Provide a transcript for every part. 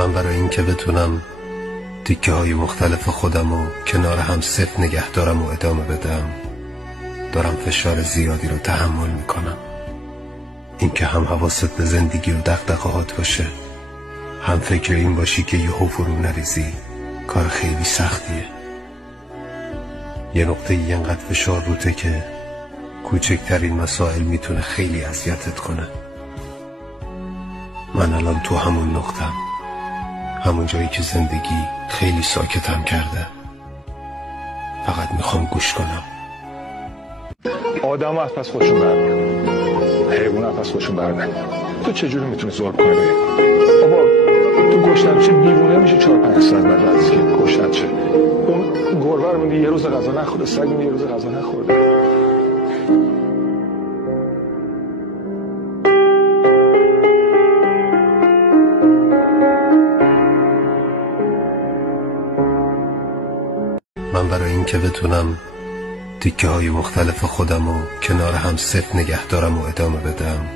من برای این که بتونم تیکه های مختلف خودم رو کنار هم صفر نگه دارم و ادامه بدم، دارم فشار زیادی رو تحمل میکنم. این که هم حواست به زندگی و دغدغه‌هات باشه، هم فکر این باشی که یهو فرو نریزی، کار خیلی سختیه. یه نقطه اینقدر فشار روته که کوچکترین مسائل میتونه خیلی اذیتت کنه. من الان تو همون نقطه‌ام، همون جایی که زندگی خیلی ساکتم کرده. فقط میخوام گوش کنم. آدم ها از پس خودشون برمیان، حیوان ها از پس خودشون برمیان. تو چجوری میتونی ظلم کنی؟ بابا تو گشتن چه دیوونه میشه 4-5 ساعت بعد از که گشتن چه؟ اون گربه رو میدی یه روز غذا نخورده، سگ میدی یه روز غذا نخورده. من برای این که بتونم تیکه های مختلف خودم رو کنار هم صفر نگه دارم و ادامه بدم،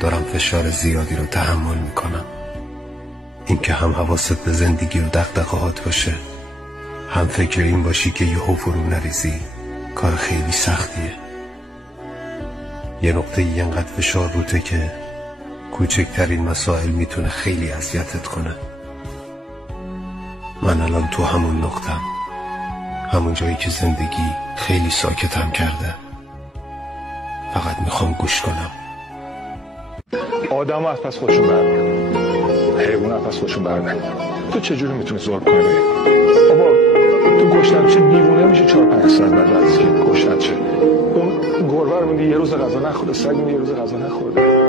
دارم فشار زیادی رو تحمل میکنم. این که هم حواست به زندگی و دغدغه‌هات باشه، هم فکر این باشی که یهو فرو نریزی، کار خیلی سختیه. یه نقطه اینقدر فشار روته که کوچکترین مسائل میتونه خیلی اذیتت کنه. من الان تو همون نقطه‌ام، همون جایی که زندگی خیلی ساکتم کرده. فقط میخوام گوش کنم. آدم ها از پس خودشون برمیان، حیوان ها از پس خودشون برمیان. تو چجوری میتونی ظلم کنی؟ بابا تو گشتن چه دیوونه میشه 4-5 ساعت بعد از که گشتن چه؟ اون گربه رو میدی یه روز غذا نخورده، سگ میدی یه روز غذا نخورده.